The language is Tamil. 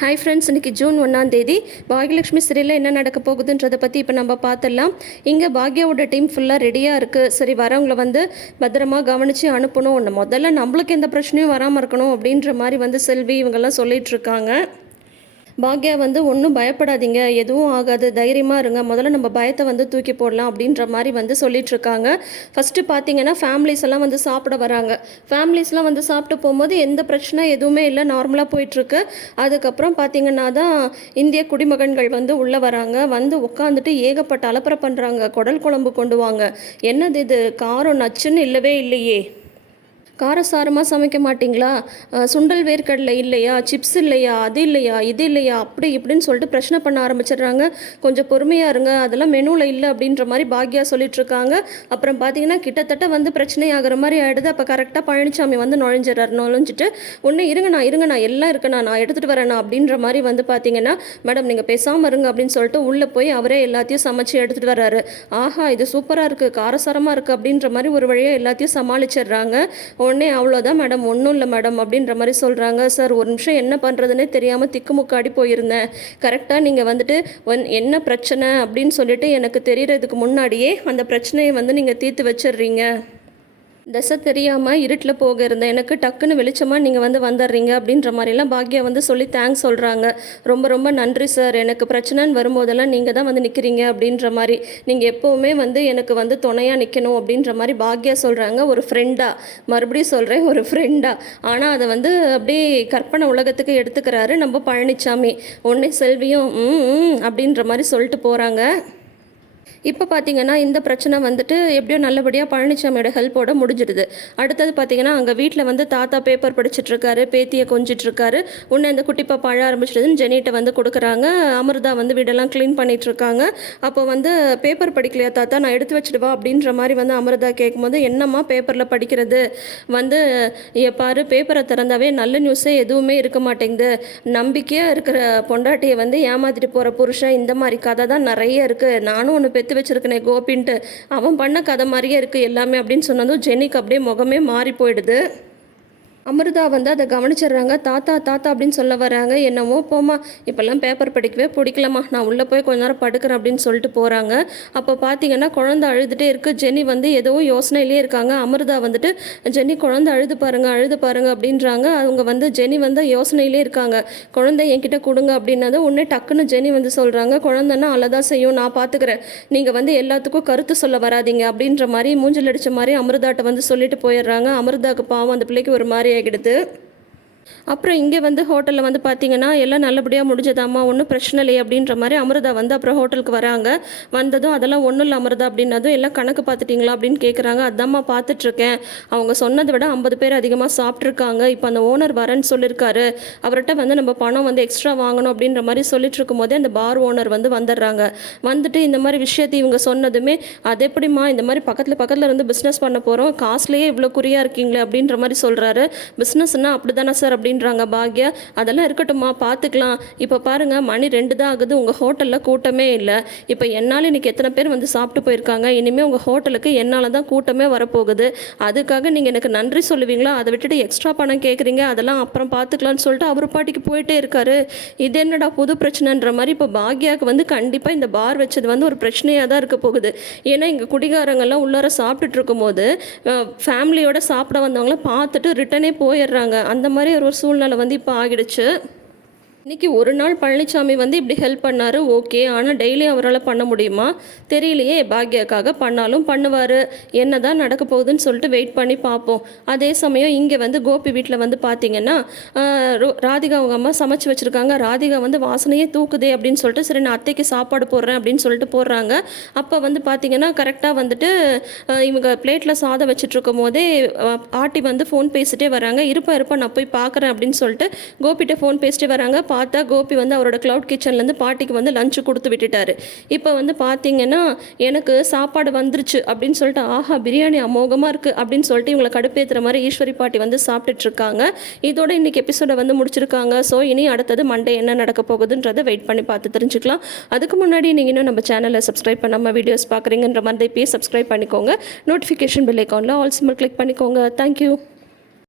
ஹாய் ஃப்ரெண்ட்ஸ் இன்னைக்கு ஜூன் ஒன்றாம் தேதி. பாகியலட்சுமி சிறையில் என்ன நடக்க போகுதுன்றதை பற்றி இப்போ நம்ம பார்த்துடலாம் இங்கே பாக்யாவோட டீம் ஃபுல்லாக ரெடியாக இருக்குது சரி வரவங்களை வந்து பத்திரமா கவனித்து அனுப்பணும். ஒன்று முதல்ல நம்மளுக்கு எந்த பிரச்சனையும் வராமல் இருக்கணும் அப்படின்ற மாதிரி வந்து செல்வி இவங்கெல்லாம் சொல்லிகிட்ருக்காங்க பாக்யா வந்து ஒன்றும் பயப்படாதீங்க எதுவும் ஆகாது தைரியமாக இருங்க. முதல்ல நம்ம பயத்தை வந்து தூக்கி போடலாம் அப்படின்ற மாதிரி வந்து சொல்லிகிட்ருக்காங்க ஃபஸ்ட்டு பார்த்தீங்கன்னா ஃபேமிலிஸ் எல்லாம் வந்து சாப்பிட வராங்க. ஃபேமிலிஸ்லாம் வந்து சாப்பிட்டு போகும்போது எந்த பிரச்சனை எதுவுமே இல்லை நார்மலாக போயிட்டுருக்கு அதுக்கப்புறம் பார்த்தீங்கன்னா தான் இந்திய குடிமகன்கள் வந்து உள்ளே வராங்க. வந்து உட்காந்துட்டு ஏகப்பட்ட அலப்பறை பண்ணுறாங்க குடல் குழம்பு கொண்டு வாங்க. என்னது இது? காரம் நச்சுன்னு இல்லவே இல்லையே. காரசாரமாக சமைக்க மாட்டிங்களா? சுண்டல் வேர்க்கடலை இல்லையா? சிப்ஸ் இல்லையா? அது இல்லையா? இது இல்லையா? அப்படி இப்படின்னு சொல்லிட்டு பிரச்சனை பண்ண ஆரம்பிச்சிடுறாங்க. கொஞ்சம் பொறுமையாக இருங்க. அதெல்லாம் மெனுவில் இல்லை அப்படின்ற மாதிரி பாக்யா சொல்லிட்டுருக்காங்க அப்புறம் பார்த்தீங்கன்னா கிட்டத்தட்ட வந்து பிரச்சனை ஆகிற மாதிரி ஆகிடுது அப்போ கரெக்டாக பழனிசாமி வந்து நுழைஞ்சிடறாரு. நுழைஞ்சிட்டு ஒன்று இருங்கண்ணா இருங்கண்ணா எல்லாம் இருக்குண்ணா நான். எடுத்துகிட்டு வரேண்ணா அப்படின்ற மாதிரி வந்து பார்த்தீங்கன்னா மேடம் நீங்கள் பேசாமல் இருங்க அப்படின்னு சொல்லிட்டு உள்ளே போய் அவரே எல்லாத்தையும் சமைச்சு எடுத்துகிட்டு வர்றாரு. ஆஹா இது சூப்பராக இருக்குது காரசாரமாக இருக்குது அப்படின்ற மாதிரி ஒரு வழியாக எல்லாத்தையும் சமாளிச்சிடுறாங்க. உடனே அவ்வளோதான் மேடம் ஒன்றும் இல்லை மேடம் அப்படின்ற மாதிரி சொல்கிறாங்க சார் ஒரு நிமிஷம் என்ன பண்ணுறதுனே தெரியாமல் திக்குமுக்காடி போயிருந்தேன். கரெக்டாக நீங்கள் வந்துட்டு ஒன் என்ன பிரச்சனை? அப்படின்னு சொல்லிட்டு எனக்கு தெரியறதுக்கு முன்னாடியே அந்த பிரச்சனையை வந்து நீங்கள் தீர்த்து வச்சிடுறீங்க. திசை தெரியாமல் இருட்டில் போக இருந்தேன். எனக்கு டக்குன்னு வெளிச்சமாக நீங்கள் வந்து வந்துடுறீங்க அப்படின்ற மாதிரிலாம் பாக்யா வந்து சொல்லி தேங்க்ஸ் சொல்கிறாங்க ரொம்ப ரொம்ப நன்றி சார் எனக்கு பிரச்சனைன்னு வரும்போதெல்லாம் நீங்கள் தான் வந்து நிற்கிறீங்க அப்படின்ற மாதிரி. நீங்கள் எப்போவுமே வந்து எனக்கு வந்து துணையாக நிற்கணும் அப்படின்ற மாதிரி பாக்யா சொல்கிறாங்க ஒரு ஃப்ரெண்டாக மறுபடியும் சொல்கிறேன் ஒரு ஃப்ரெண்டாக ஆனால் அதை வந்து அப்படியே கற்பனை உலகத்துக்கு எடுத்துக்கிறாரு நம்ம பழனிசாமி ஒன்றே செல்வியும் ம் அப்படின்ற மாதிரி சொல்லிட்டு போகிறாங்க இப்போ பார்த்தீங்கன்னா இந்த பிரச்சனை வந்துட்டு எப்படியோ நல்லபடியாக பழனிசாமியோட ஹெல்ப்போட முடிஞ்சிடுது. அடுத்தது பார்த்தீங்கன்னா அங்கே வீட்டில் வந்து தாத்தா பேப்பர் படிச்சிட்ருக்காரு பேத்தியை கொஞ்சிட்ருக்காரு. உன்னை இந்த குட்டிப்பா பழ ஆரம்பிச்சிடுதுன்னு ஜெனிட்ட வந்து கொடுக்குறாங்க. அமிர்தா வந்து வீடெல்லாம் க்ளீன் பண்ணிகிட்ருக்காங்க அப்போ வந்து பேப்பர் படிக்கலையா தாத்தா? நான் எடுத்து வச்சிடுவா அப்படின்ற மாதிரி வந்து அமிர்தா கேட்கும்போது என்னம்மா பேப்பரில் படிக்கிறது? வந்து "இங்க பாரு பேப்பரை திறந்தாவே நல்ல நியூஸே எதுவுமே இருக்க மாட்டேங்குது. நம்பிக்கையாக இருக்கிற பொண்டாட்டியை வந்து ஏமாத்திட்டு போகிற புருஷன் இந்த மாதிரி கதை தான் நிறைய இருக்குது நானும் ஒன்று எடுத்து வச்சிருக்கனே கோபின்ட்டு. அவன் பண்ண கதை மாதிரியே இருக்குது எல்லாமே அப்படின்னு சொன்னதும் ஜெனிக்கு அப்படியே முகமே மாறி போயிடுது. அமிர்தா வந்து அதை கவனிச்சிடுறாங்க. தாத்தா தாத்தா அப்படின்னு சொல்ல வராங்க. என்னவோ போமா இப்போல்லாம் பேப்பர் படிக்கவே பிடிக்கலம்மா. நான் உள்ளே போய் கொஞ்ச நேரம் படுக்கிறேன் அப்படின்னு சொல்லிட்டு போகிறாங்க அப்போ பார்த்தீங்கன்னா குழந்தை அழுதுகிட்டே இருக்குது ஜெனி வந்து ஏதோ யோசனையிலே இருக்காங்க. அமிர்தா வந்துட்டு ஜெனி குழந்தை அழுது பாருங்க அழுது பாருங்க அப்படின்றாங்க. அவங்க வந்து ஜெனி வந்து யோசனையிலே இருக்காங்க. குழந்தை என்கிட்ட கொடுங்க அப்படின்னது உடனே டக்குன்னு ஜெனி வந்து சொல்கிறாங்க குழந்தைன்னா அழதான் செய்யும். நான் பார்த்துக்கிறேன் நீங்கள் வந்து எல்லாத்துக்கும் கருத்து சொல்ல வராதீங்க அப்படின்ற மாதிரி மூஞ்சல் அடித்த மாதிரி அமிர்தாட்ட வந்து சொல்லிட்டு போயிடுறாங்க. அமிர்தாக்கு பாவம் அந்த பிள்ளைக்கு ஒரு மாதிரி ஆகிடுது அப்புறம் இங்கே வந்து ஹோட்டலில் வந்து பார்த்தீங்கன்னா எல்லாம் நல்லபடியாக முடிஞ்சதாம்மா ஒன்றும் பிரச்சனை இல்லை அப்படின்ற மாதிரி அமிர்தா வந்து அப்புறம் ஹோட்டலுக்கு வராங்க. வந்ததும் அதெல்லாம் ஒன்றும் இல்லை அமிர்தா அப்படின்னதும் எல்லாம் கணக்கு பார்த்துட்டீங்களா அப்படின்னு கேட்குறாங்க அதாம்மா பார்த்துட்ருக்கேன். அவங்க சொன்னதை விட ஐம்பது பேர் அதிகமாக சாப்பிட்ருக்காங்க. இப்போ அந்த ஓனர் வரேன்னு சொல்லியிருக்காரு. அவர்கிட்ட வந்து நம்ம பணம் வந்து எக்ஸ்ட்ரா வாங்கணும் அப்படின்ற மாதிரி சொல்லிட்டு இருக்கும்போதே அந்த பார் ஓனர் வந்து வந்துடுறாங்க. வந்துட்டு இந்த மாதிரி விஷயத்தை இவங்க சொன்னதுமே அது எப்படிம்மா இந்த மாதிரி பக்கத்தில் பக்கத்தில் இருந்து பிஸ்னஸ் பண்ண போகிறோம் காஸ்ட்லேயே இவ்வளோ குறியாக இருக்கீங்களே? அப்படின்ற மாதிரி சொல்கிறாரு பிஸ்னஸ்னால் அப்படி தானே சார்? அப்படின்றாங்க பாக்யா. அதெல்லாம் இருக்கட்டும்மா பார்த்துக்கலாம் இப்போ பாருங்கள் மணி ரெண்டு தான் ஆகுது. உங்கள் ஹோட்டலில் கூட்டமே இல்லை. இப்போ என்னால் இன்னைக்கு எத்தனை பேர் வந்து சாப்பிட்டு போயிருக்காங்க? இனிமேல் உங்கள் ஹோட்டலுக்கு என்னால் தான் கூட்டமே வரப்போகுது. அதுக்காக நீங்கள் எனக்கு நன்றி சொல்லுவீங்களா? அதை விட்டுட்டு எக்ஸ்ட்ரா பணம் கேட்குறீங்க அதெல்லாம் அப்புறம் பார்த்துக்கலாம்னு சொல்லிட்டு அவர் பாட்டிக்கு போயிட்டே இருக்காரு. இது என்னடா புது பிரச்சனைன்ற மாதிரி இப்போ பாக்யாவுக்கு வந்து கண்டிப்பாக இந்த பார் வச்சது வந்து ஒரு பிரச்சனையாக தான் இருக்க போகுது. ஏன்னா இங்கே குடிகாரங்கள்லாம் உள்ளார சாப்பிட்டுட்டு இருக்கும்போது ஃபேமிலியோட சாப்பிட வந்தவங்கள பார்த்துட்டு ரிட்டனே போயிடுறாங்க. அந்த மாதிரி ஒரு ஒரு சூழ்நிலை வந்து இப்போ ஆகிடுச்சு. இன்னைக்கு ஒரு நாள் பழனிசாமி வந்து இப்படி ஹெல்ப் பண்ணார் ஓகே ஆனால் டெய்லியும் அவரால் பண்ண முடியுமா? தெரியலையே பாக்யாக்காக பண்ணாலும் பண்ணுவார். என்ன தான் நடக்க போகுதுன்னு சொல்லிட்டு வெயிட் பண்ணி பார்ப்போம். அதே சமயம் இங்கே வந்து கோபி வீட்டில் வந்து பார்த்தீங்கன்னா ராதிகா அவங்க அம்மா சமைச்சு வச்சுருக்காங்க. ராதிகா வந்து வாசனையே தூக்குதே அப்படின்னு சொல்லிட்டு சரி நான் அத்தைக்கு சாப்பாடு போடுறேன் அப்படின்னு சொல்லிட்டு போடுறாங்க. அப்போ வந்து பார்த்தீங்கன்னா கரெக்டாக வந்துட்டு இவங்க பிளேட்டில் சாதம் வச்சுட்ருக்கும் போதே ஆட்டி வந்து ஃபோன் பேசிட்டே வராங்க இருப்பா இருப்பா நான் போய் பார்க்குறேன் அப்படின்னு சொல்லிட்டு கோபிகிட்ட ஃபோன் பேசிட்டே வராங்க பார்த்தா கோபி வந்து அவரோட க்ளவுட் கிச்சன்லேருந்து பாட்டிக்கு வந்து லஞ்சு கொடுத்து விட்டுட்டாரு. இப்போ வந்து பார்த்தீங்கன்னா எனக்கு சாப்பாடு வந்துருச்சு அப்படின்னு சொல்லிட்டு ஆஹா பிரியாணி அமோகமாக இருக்குது அப்படின்னு சொல்லிட்டு இவங்களை கடுப்பேற்றுற மாதிரி ஈஸ்வரி பாட்டி வந்து சாப்பிட்டுட்ருக்காங்க. இதோட இன்னைக்கு எபிசோடை வந்து முடிச்சிருக்காங்க. ஸோ இனி அடுத்தது மண்டே என்ன நடக்க போகுதுன்றதை வெயிட் பண்ணி பார்த்து தெரிஞ்சுக்கலாம். அதுக்கு முன்னாடி நீங்கள் இன்னும் நம்ம சேனலை சப்ஸ்கிரைப் பண்ணாமல் வீடியோஸ் பார்க்குறீங்கன்ற மாதிரி இப்போயே சப்ஸ்கிரைப் பண்ணிக்கோங்க. நோட்டிஃபிகேஷன் பெல் ஐக்கானில் ஆல் சிம்பிள் கிளிக் பண்ணிக்கோங்க. Thank you